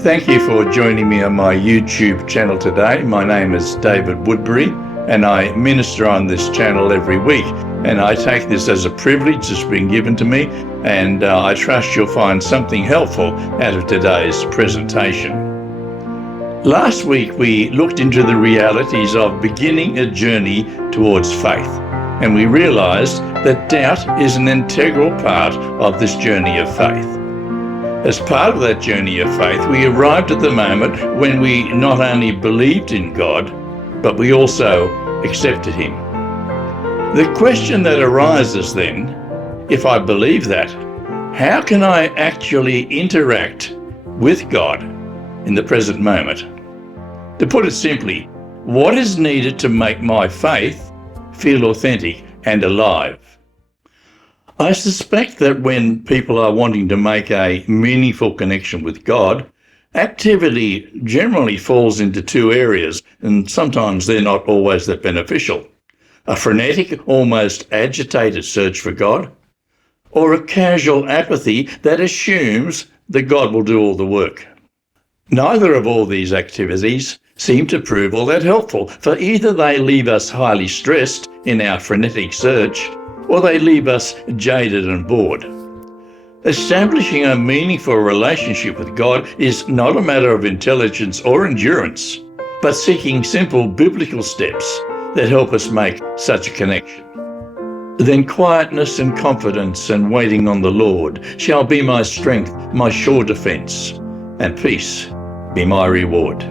Thank you for joining me on my YouTube channel today. My name is David Woodbury and I minister on this channel every week. And I take this as a privilege that's been given to me, and I trust you'll find something helpful out of today's presentation. Last week we looked into the realities of beginning a journey towards faith, and we realized that doubt is an integral part of this journey of faith. As part of that journey of faith, we arrived at the moment when we not only believed in God, but we also accepted Him. The question that arises then, if I believe that, how can I actually interact with God in the present moment? To put it simply, what is needed to make my faith feel authentic and alive? I suspect that when people are wanting to make a meaningful connection with God, activity generally falls into two areas, and sometimes they're not always that beneficial. A frenetic, almost agitated search for God, or a casual apathy that assumes that God will do all the work. Neither of all these activities seem to prove all that helpful, for either they leave us highly stressed in our frenetic search, or they leave us jaded and bored. Establishing a meaningful relationship with God is not a matter of intelligence or endurance, but seeking simple biblical steps that help us make such a connection. Then quietness and confidence and waiting on the Lord shall be my strength, my sure defense, and peace be my reward.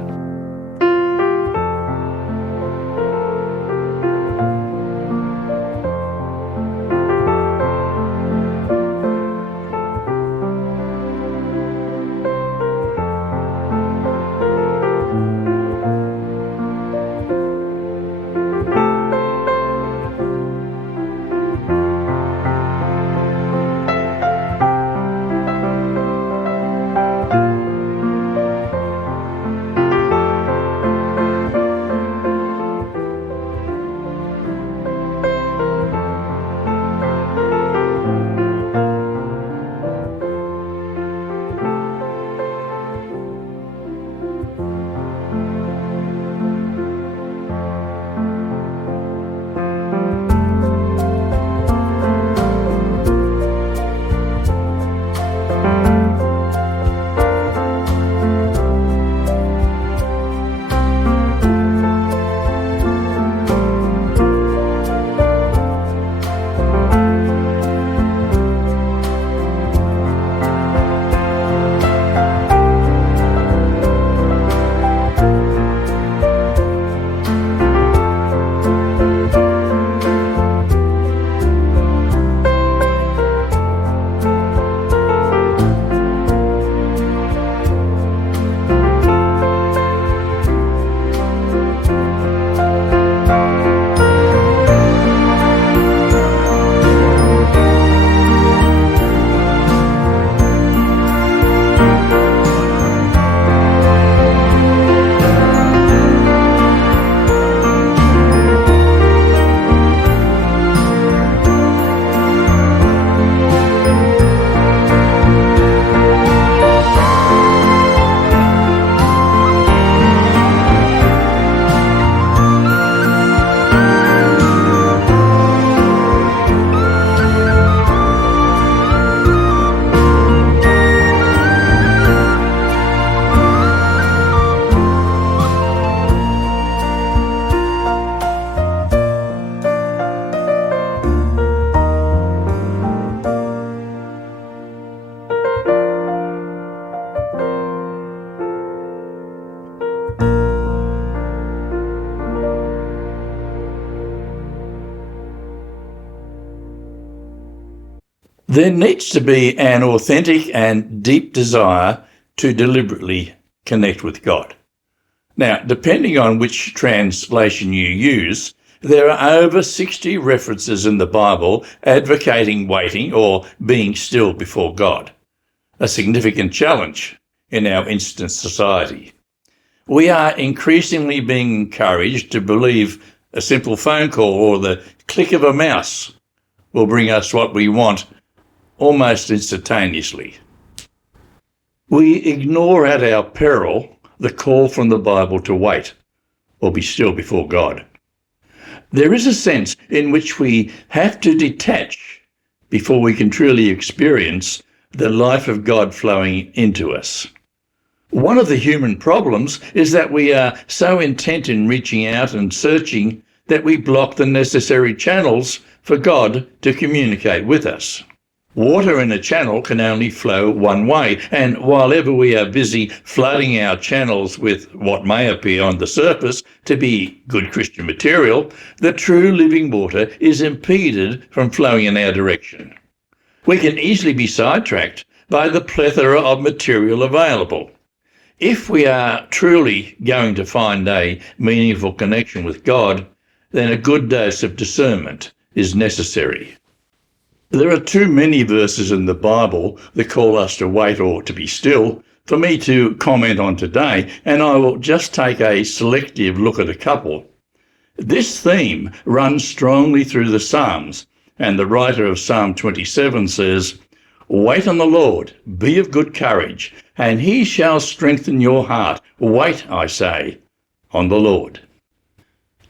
There needs to be an authentic and deep desire to deliberately connect with God. Now, depending on which translation you use, there are over 60 references in the Bible advocating waiting or being still before God, a significant challenge in our instant society. We are increasingly being encouraged to believe a simple phone call or the click of a mouse will bring us what we want almost instantaneously. We ignore at our peril the call from the Bible to wait or be still before God. There is a sense in which we have to detach before we can truly experience the life of God flowing into us. One of the human problems is that we are so intent in reaching out and searching that we block the necessary channels for God to communicate with us. Water in a channel can only flow one way, and while ever we are busy flooding our channels with what may appear on the surface to be good Christian material, the true living water is impeded from flowing in our direction. We can easily be sidetracked by the plethora of material available. If we are truly going to find a meaningful connection with God, then a good dose of discernment is necessary. There are too many verses in the Bible that call us to wait or to be still for me to comment on today, and I will just take a selective look at a couple. This theme runs strongly through the Psalms, and the writer of Psalm 27 says, "Wait on the Lord, be of good courage, and he shall strengthen your heart. Wait, I say, on the Lord."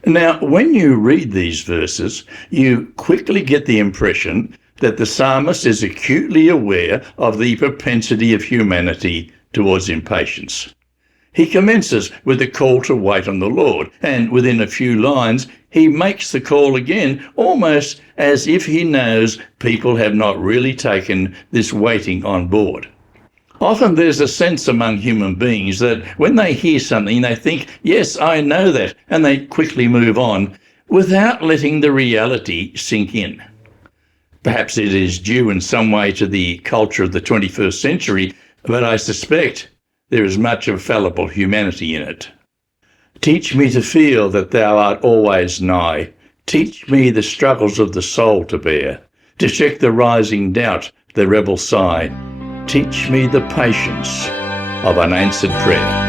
Now, when you read these verses, you quickly get the impression that the psalmist is acutely aware of the propensity of humanity towards impatience. He commences with a call to wait on the Lord, and within a few lines he makes the call again, almost as if he knows people have not really taken this waiting on board. Often there's a sense among human beings that when they hear something they think, yes, I know that, and they quickly move on without letting the reality sink in. Perhaps it is due in some way to the culture of the 21st century, but I suspect there is much of fallible humanity in it. Teach me to feel that thou art always nigh. Teach me the struggles of the soul to bear, to check the rising doubt, the rebel sigh. Teach me the patience of unanswered prayer.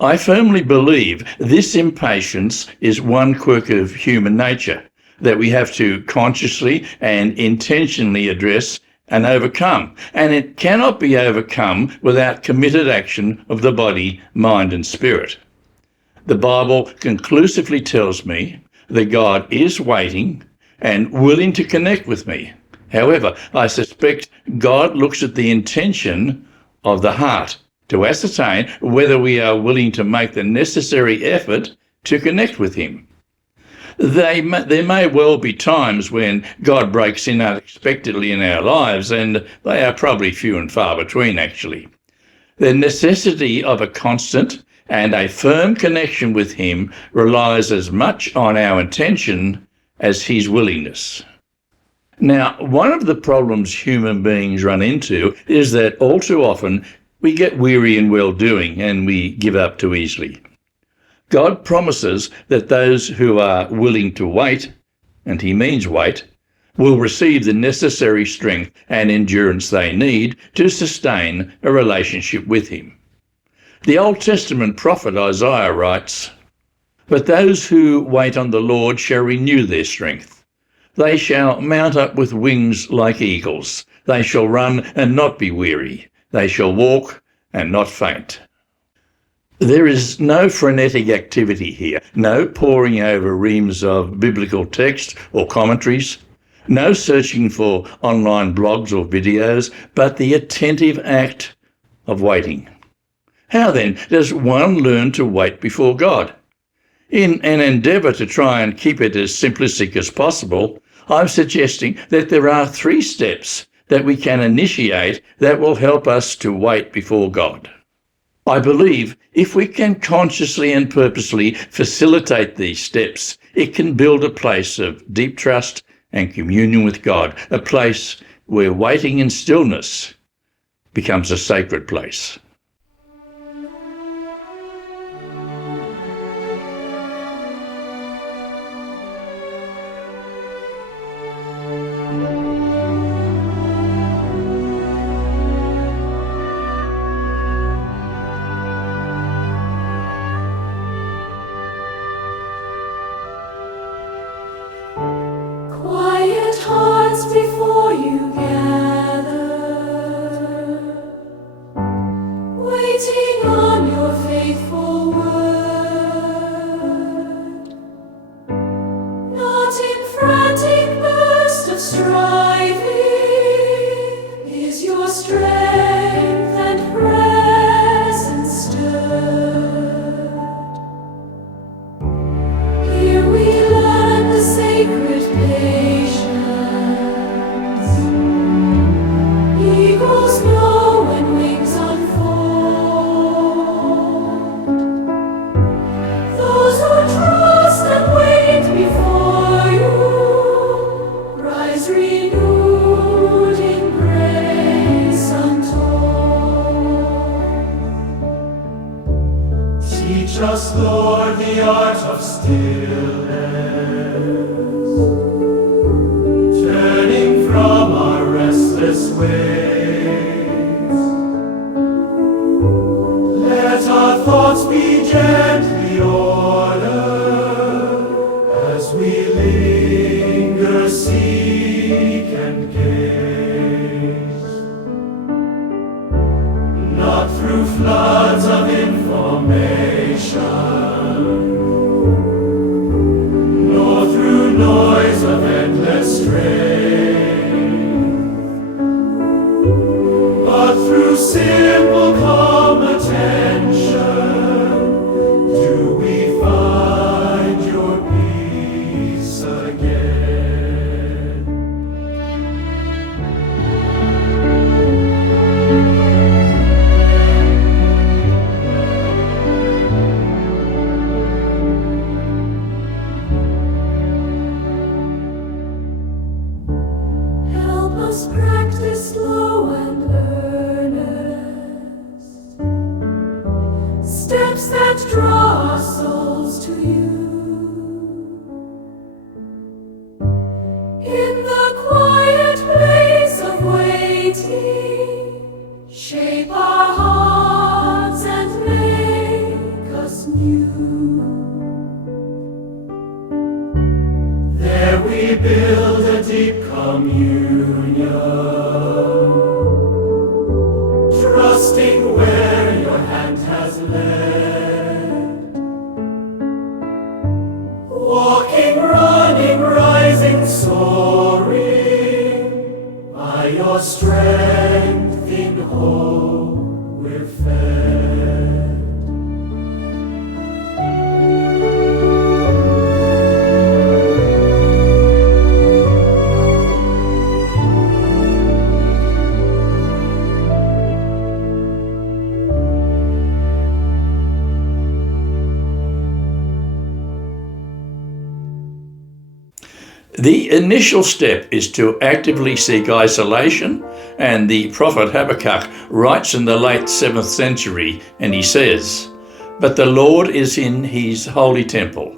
I firmly believe this impatience is one quirk of human nature that we have to consciously and intentionally address and overcome. And it cannot be overcome without committed action of the body, mind, and spirit. The Bible conclusively tells me that God is waiting and willing to connect with me. However, I suspect God looks at the intention of the heart to ascertain whether we are willing to make the necessary effort to connect with him. There may well be times when God breaks in unexpectedly in our lives, and they are probably few and far between, actually. The necessity of a constant and a firm connection with him relies as much on our intention as his willingness. Now, one of the problems human beings run into is that all too often we get weary in well-doing and we give up too easily. God promises that those who are willing to wait, and he means wait, will receive the necessary strength and endurance they need to sustain a relationship with him. The Old Testament prophet Isaiah writes, "But those who wait on the Lord shall renew their strength. They shall mount up with wings like eagles. They shall run and not be weary. They shall walk and not faint." There is no frenetic activity here, no poring over reams of biblical text or commentaries, no searching for online blogs or videos, but the attentive act of waiting. How then does one learn to wait before God? In an endeavour to try and keep it as simplistic as possible, I'm suggesting that there are 3 steps that we can initiate that will help us to wait before God. I believe if we can consciously and purposely facilitate these steps, it can build a place of deep trust and communion with God, a place where waiting in stillness becomes a sacred place. Quiet hearts before you gather, waiting on your faithful word. Not in frantic burst of striving is your strength and presence stirred. Here we learn the sacred patience. Eagles know when wings unfold. Those who trust and wait before you rise renewed in grace untold. Teach us, Lord, the art of stillness, turning from our restless ways. Let our thoughts be gently ordered as we linger, seek, and gaze. Not through floods of information, nor through noise of endless strain, but through simple calm attention do we find your peace again. Help us practice slow and earnest steps that draw our souls to you. In the quiet place of waiting, shape our hearts and make where your hand has led. Walking, running, rising, soaring, by your strength in hope we're fed. The initial step is to actively seek isolation, and the prophet Habakkuk writes in the late 7th century, and he says, "But the Lord is in his holy temple.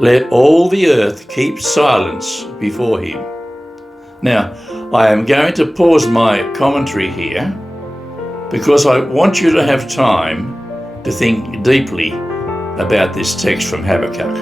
Let all the earth keep silence before him." Now, I am going to pause my commentary here because I want you to have time to think deeply about this text from Habakkuk.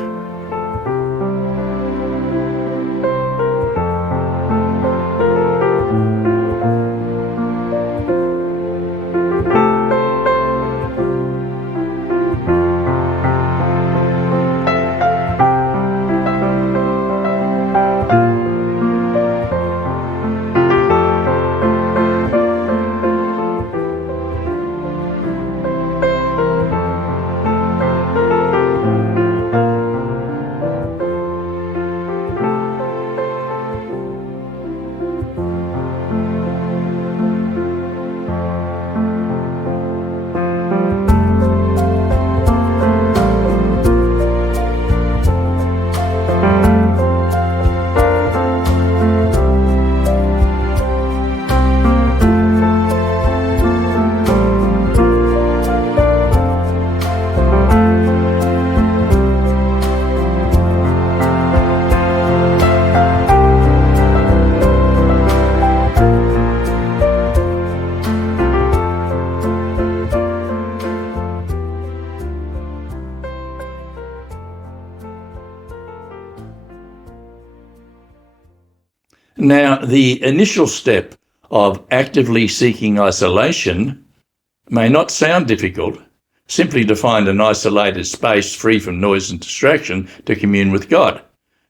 Now, the initial step of actively seeking isolation may not sound difficult, simply to find an isolated space free from noise and distraction to commune with God.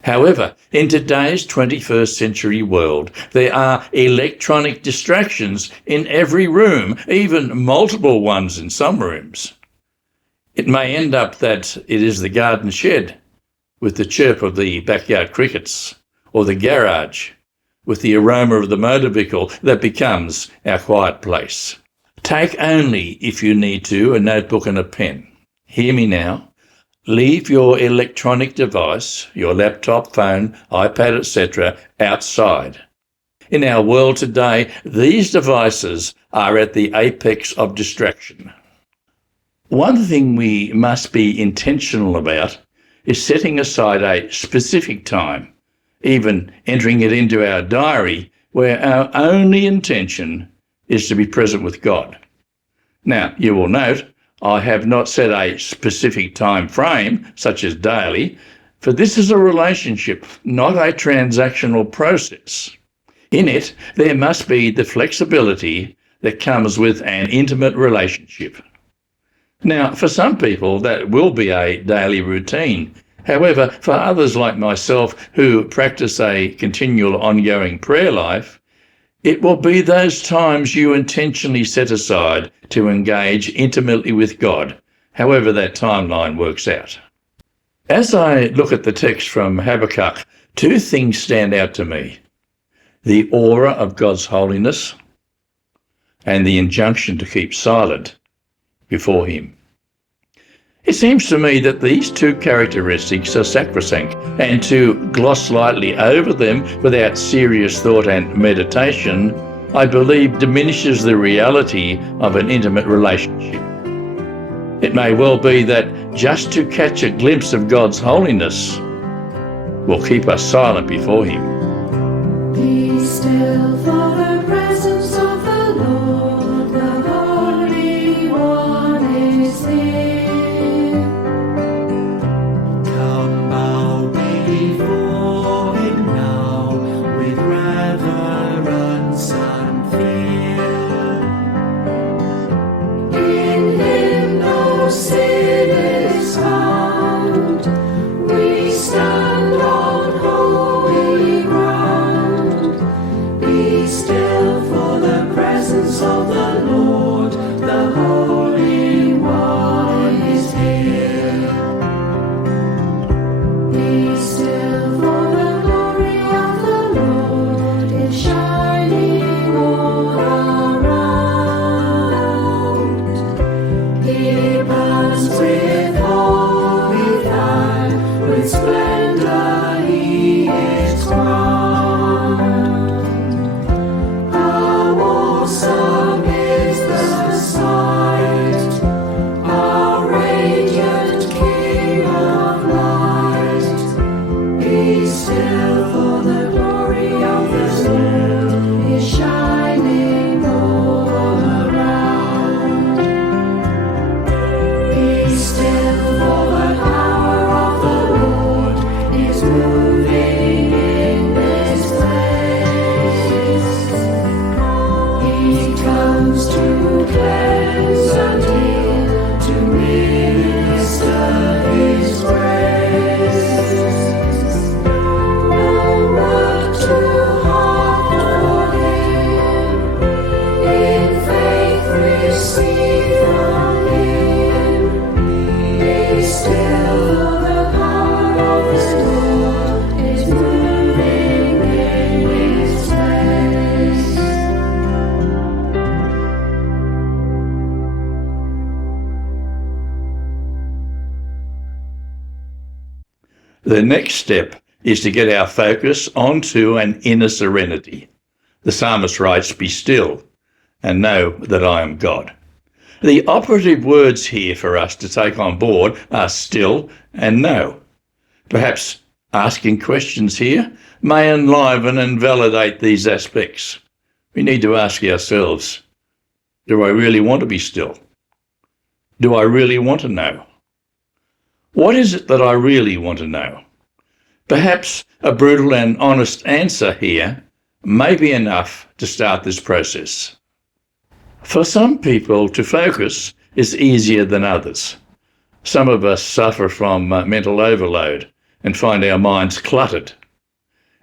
However, in today's 21st century world, there are electronic distractions in every room, even multiple ones in some rooms. It may end up that it is the garden shed with the chirp of the backyard crickets, or the garage with the aroma of the motor vehicle that becomes our quiet place. Take only, if you need to, a notebook and a pen. Hear me now. Leave your electronic device, your laptop, phone, iPad, etc., outside. In our world today, these devices are at the apex of distraction. One thing we must be intentional about is setting aside a specific time, even entering it into our diary, where our only intention is to be present with God. Now, you will note, I have not set a specific time frame, such as daily, for this is a relationship, not a transactional process. In it, there must be the flexibility that comes with an intimate relationship. Now, for some people, that will be a daily routine. However, for others like myself who practice a continual ongoing prayer life, it will be those times you intentionally set aside to engage intimately with God, however that timeline works out. As I look at the text from Habakkuk, two things stand out to me: the aura of God's holiness and the injunction to keep silent before him. It seems to me that these two characteristics are sacrosanct, and to gloss lightly over them without serious thought and meditation, I believe diminishes the reality of an intimate relationship. It may well be that just to catch a glimpse of God's holiness will keep us silent before him. Be still for the presence of the Lord, the Holy One is here. Come bow before him now with reverence and fear. no sin is found. We stand on holy ground. Be still for the presence of the Lord, the Holy One is here. Be still for the glory of the Lord is shining all around. He burns with holy fire, with splendor he is crowned. How awesome is the sight, our radiant King of light. Be still for the glory of the Lord is shining all around. Be still for the power of the Lord is moving in this place. He comes to cleanse and heal, to minister his grace. No work too hard for him, in faith receive from him. Be still, the power of the Lord is moving in his place. The next step is to get our focus onto an inner serenity. The psalmist writes, "Be still and know that I am God." The operative words here for us to take on board are still and know. Perhaps asking questions here may enliven and validate these aspects. We need to ask ourselves, do I really want to be still? Do I really want to know? What is it that I really want to know? Perhaps a brutal and honest answer here may be enough to start this process. For some people, to focus is easier than others. Some of us suffer from mental overload and find our minds cluttered.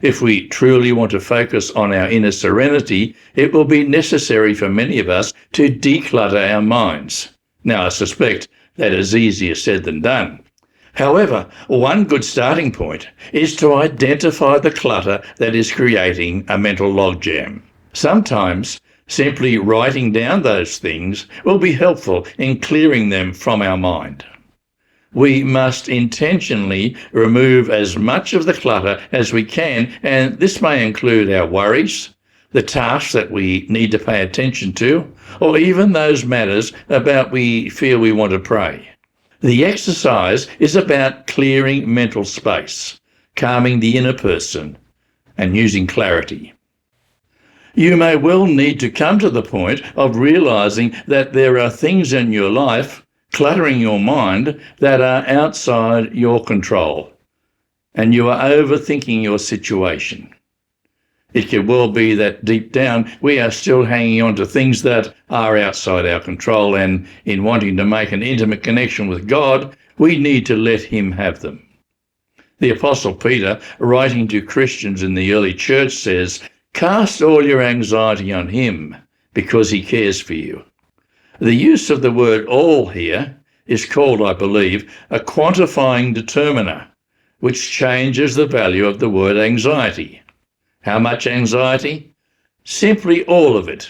If we truly want to focus on our inner serenity, it will be necessary for many of us to declutter our minds. Now, I suspect that is easier said than done. However, one good starting point is to identify the clutter that is creating a mental logjam. Sometimes simply writing down those things will be helpful in clearing them from our mind. We must intentionally remove as much of the clutter as we can, and this may include our worries, the tasks that we need to pay attention to, or even those matters about we feel we want to pray. The exercise is about clearing mental space, calming the inner person, and using clarity. You may well need to come to the point of realizing that there are things in your life cluttering your mind that are outside your control, and you are overthinking your situation. It could well be that deep down we are still hanging on to things that are outside our control, and in wanting to make an intimate connection with God, we need to let Him have them. The Apostle Peter, writing to Christians in the early church, says, "Cast all your anxiety on Him, because He cares for you." The use of the word all here is called, I believe, a quantifying determiner, which changes the value of the word anxiety. How much anxiety? Simply all of it.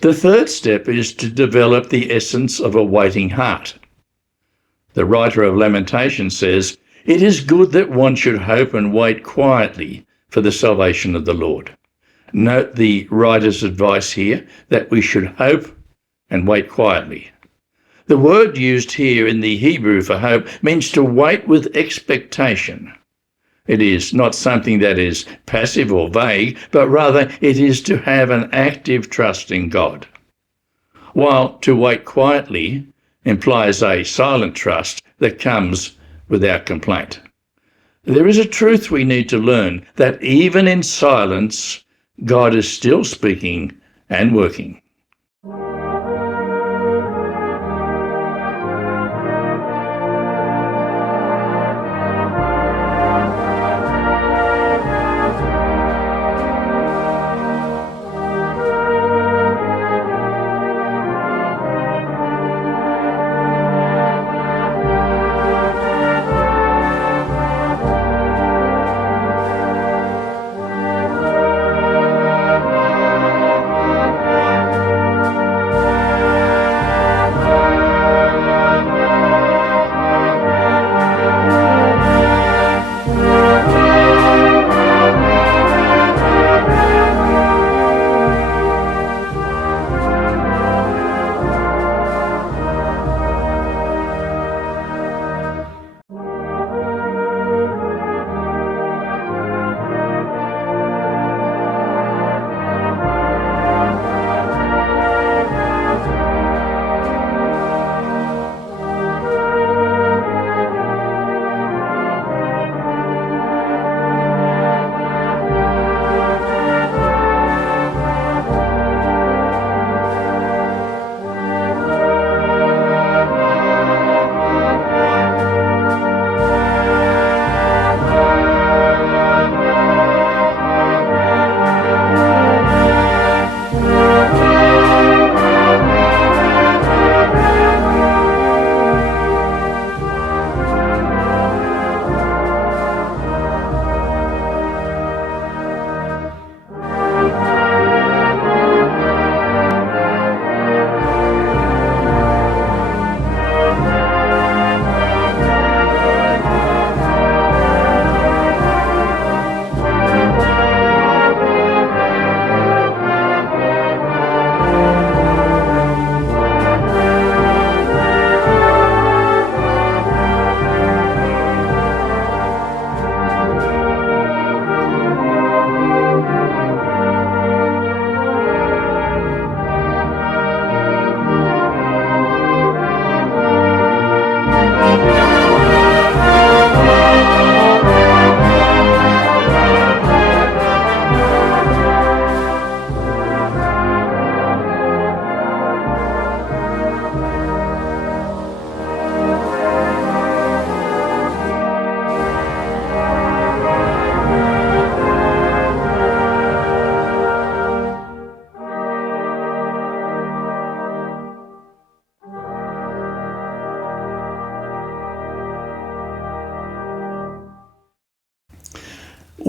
The third step is to develop the essence of a waiting heart. The writer of Lamentations says, "It is good that one should hope and wait quietly for the salvation of the Lord." Note the writer's advice here that we should hope and wait quietly. The word used here in the Hebrew for hope means to wait with expectation. It is not something that is passive or vague, but rather it is to have an active trust in God. While to wait quietly implies a silent trust that comes without complaint. There is a truth we need to learn, that even in silence, God is still speaking and working.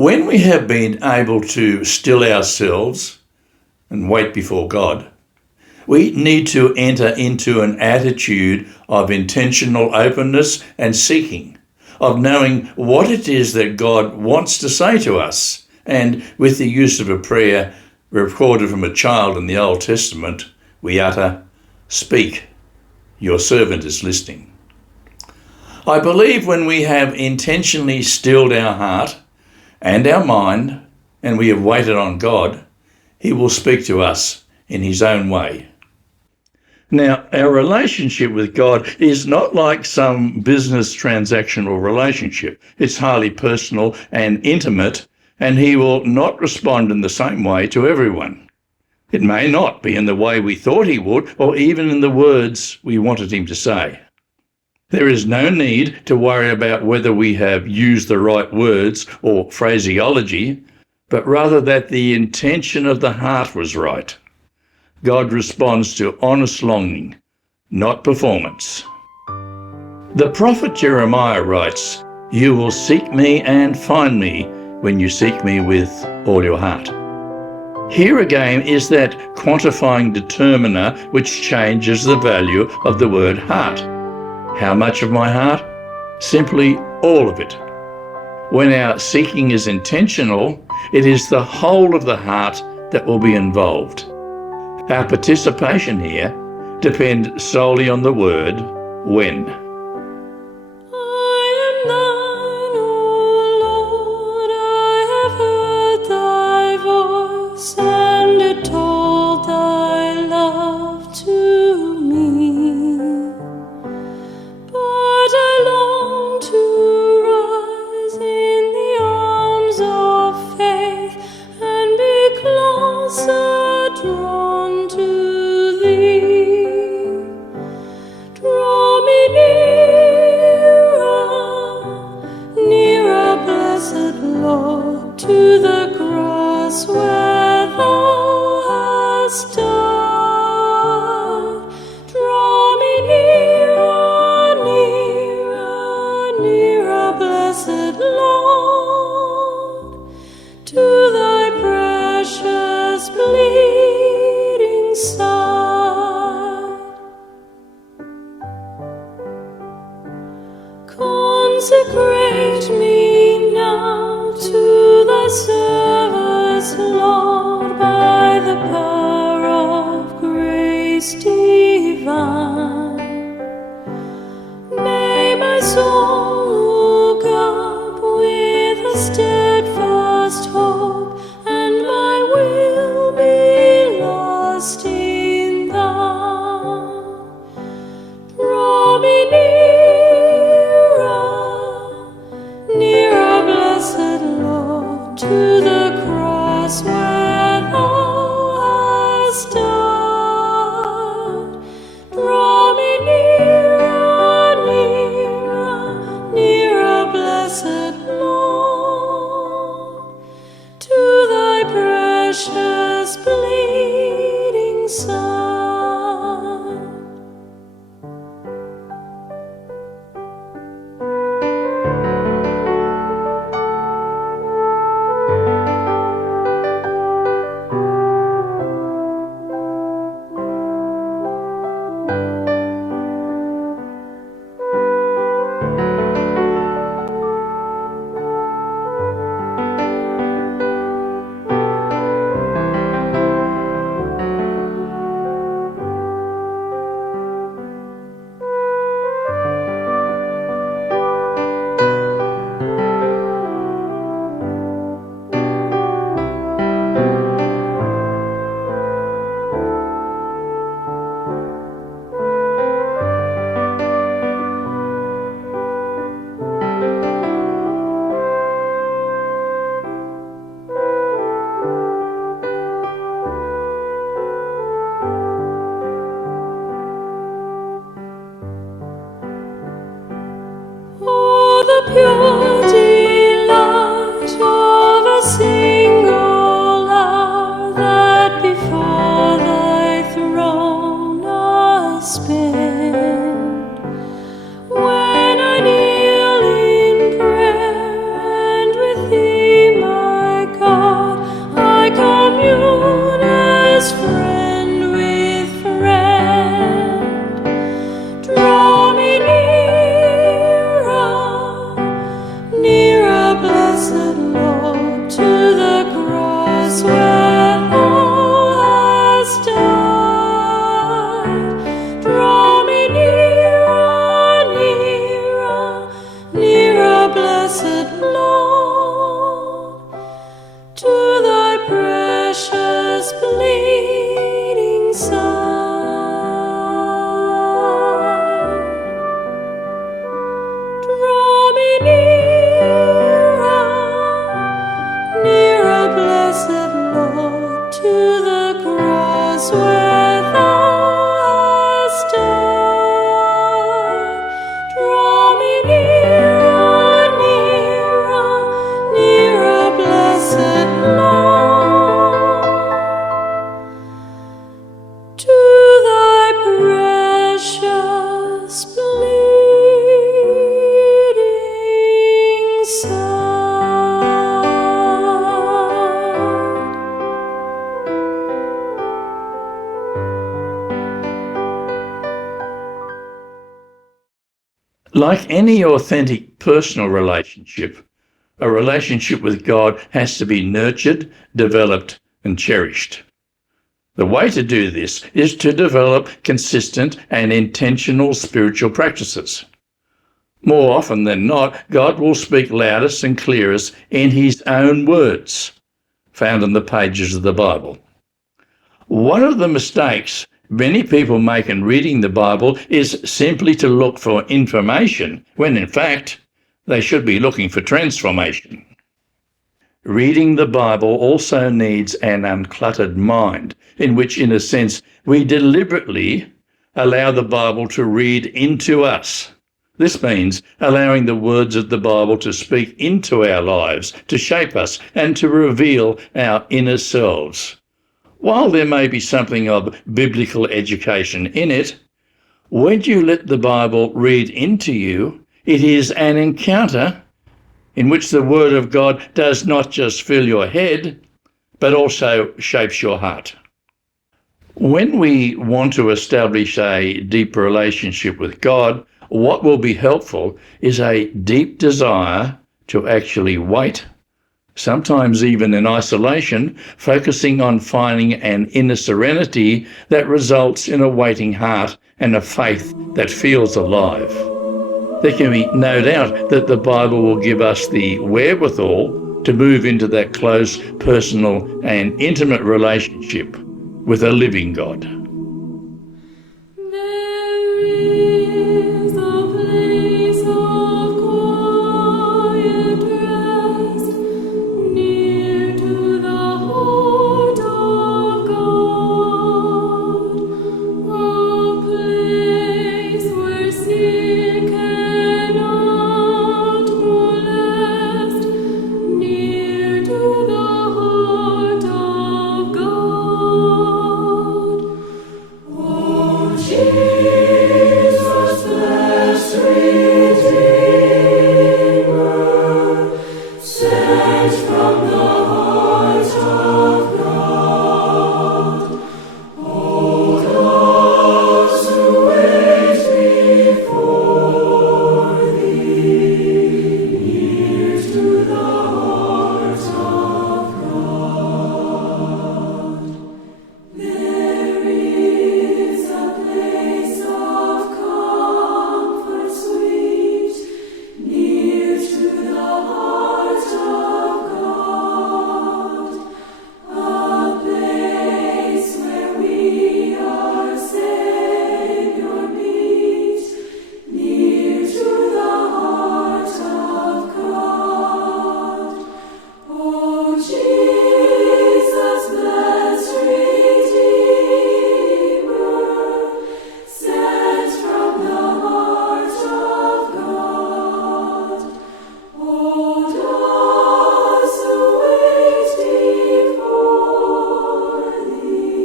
When we have been able to still ourselves and wait before God, we need to enter into an attitude of intentional openness and seeking, of knowing what it is that God wants to say to us. And with the use of a prayer recorded from a child in the Old Testament, we utter, "Speak, your servant is listening." I believe when we have intentionally stilled our heart and our mind, and we have waited on God, He will speak to us in His own way. Now, our relationship with God is not like some business transactional relationship. It's highly personal and intimate, and He will not respond in the same way to everyone. It may not be in the way we thought He would, or even in the words we wanted Him to say. There is no need to worry about whether we have used the right words or phraseology, but rather that the intention of the heart was right. God responds to honest longing, not performance. The prophet Jeremiah writes, "You will seek me and find me when you seek me with all your heart." Here again is that quantifying determiner which changes the value of the word heart. How much of my heart? Simply all of it. When our seeking is intentional, it is the whole of the heart that will be involved. Our participation here depends solely on the word when. I am thine, O Lord, I have heard thy voice, and it told thy love to me. But I long to rise in the arms of faith and be closer drawn to thee. Draw me nearer, nearer, blessed Lord, to the cross where thou hast died. Draw me nearer, nearer, nearer, blessed Lord, to thy precious bleeding side. Consecrate me now to thy service, Lord, by the power of grace divine. May my soul look up with a steadfast hope, and my will be lost in thou. Draw me nearer, nearer, blessed Lord, to the cross where thou hast died. Draw me nearer, nearer, nearer, blessed Lord, to thy precious bleeding side. Oh, the pure delight of a single hour that before thy throne I spend, when I kneel in prayer and with thee my Like any authentic personal relationship, a relationship with God has to be nurtured, developed, and cherished. The way to do this is to develop consistent and intentional spiritual practices. More often than not, God will speak loudest and clearest in his own words, found in the pages of the Bible. One of the mistakes many people make in reading the Bible is simply to look for information, when in fact, they should be looking for transformation. Reading the Bible also needs an uncluttered mind, in which, in a sense, we deliberately allow the Bible to read into us. This means allowing the words of the Bible to speak into our lives, to shape us, and to reveal our inner selves. While there may be something of biblical education in it, when you let the Bible read into you, it is an encounter in which the Word of God does not just fill your head, but also shapes your heart. When we want to establish a deep relationship with God, what will be helpful is a deep desire to actually wait, sometimes even in isolation, focusing on finding an inner serenity that results in a waiting heart and a faith that feels alive. There can be no doubt that the Bible will give us the wherewithal to move into that close, personal, and intimate relationship with a living God. There is a place of quiet rest near to the heart of God, a place where sin cannot molest, near to the heart of God. Oh, Jesus, blessed Redeemer, sent from the heart of God, hold us who wait before thee, near to the heart of God. There is a place of comfort sweet, near to the heart of God, a place where we our Savior meet, near to the heart of God. Oh, Jesus, blessed Redeemer, sent from the heart of God, hold us who wait before thee,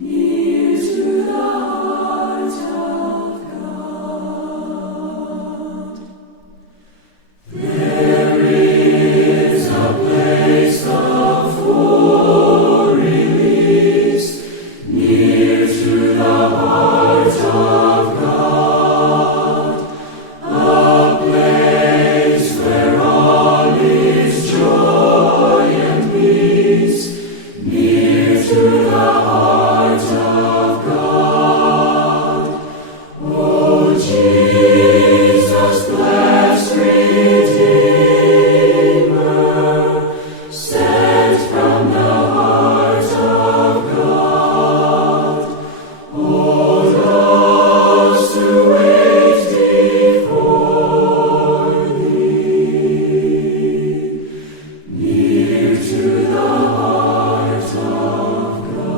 near to the heart of God. There is a place of full release, near to the heart of God, a place where all is joy and peace, near to the heart of God. Oh, Jesus, blessed Redeemer, sent from the heart of God, hold us who wait before thee, near to the heart of God.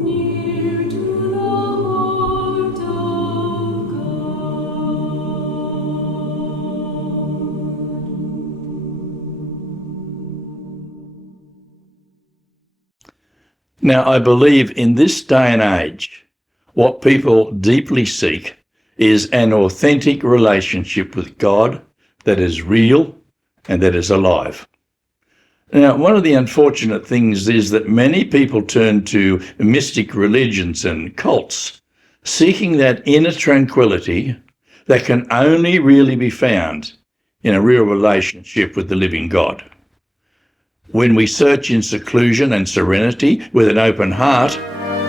Near to the heart of Now, I believe in this day and age, what people deeply seek is an authentic relationship with God that is real and that is alive. Now, one of the unfortunate things is that many people turn to mystic religions and cults, seeking that inner tranquility that can only really be found in a real relationship with the living God. When we search in seclusion and serenity with an open heart,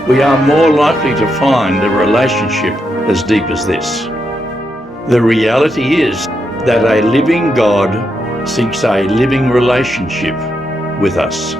we are more likely to find a relationship as deep as this. The reality is that a living God seeks a living relationship with us.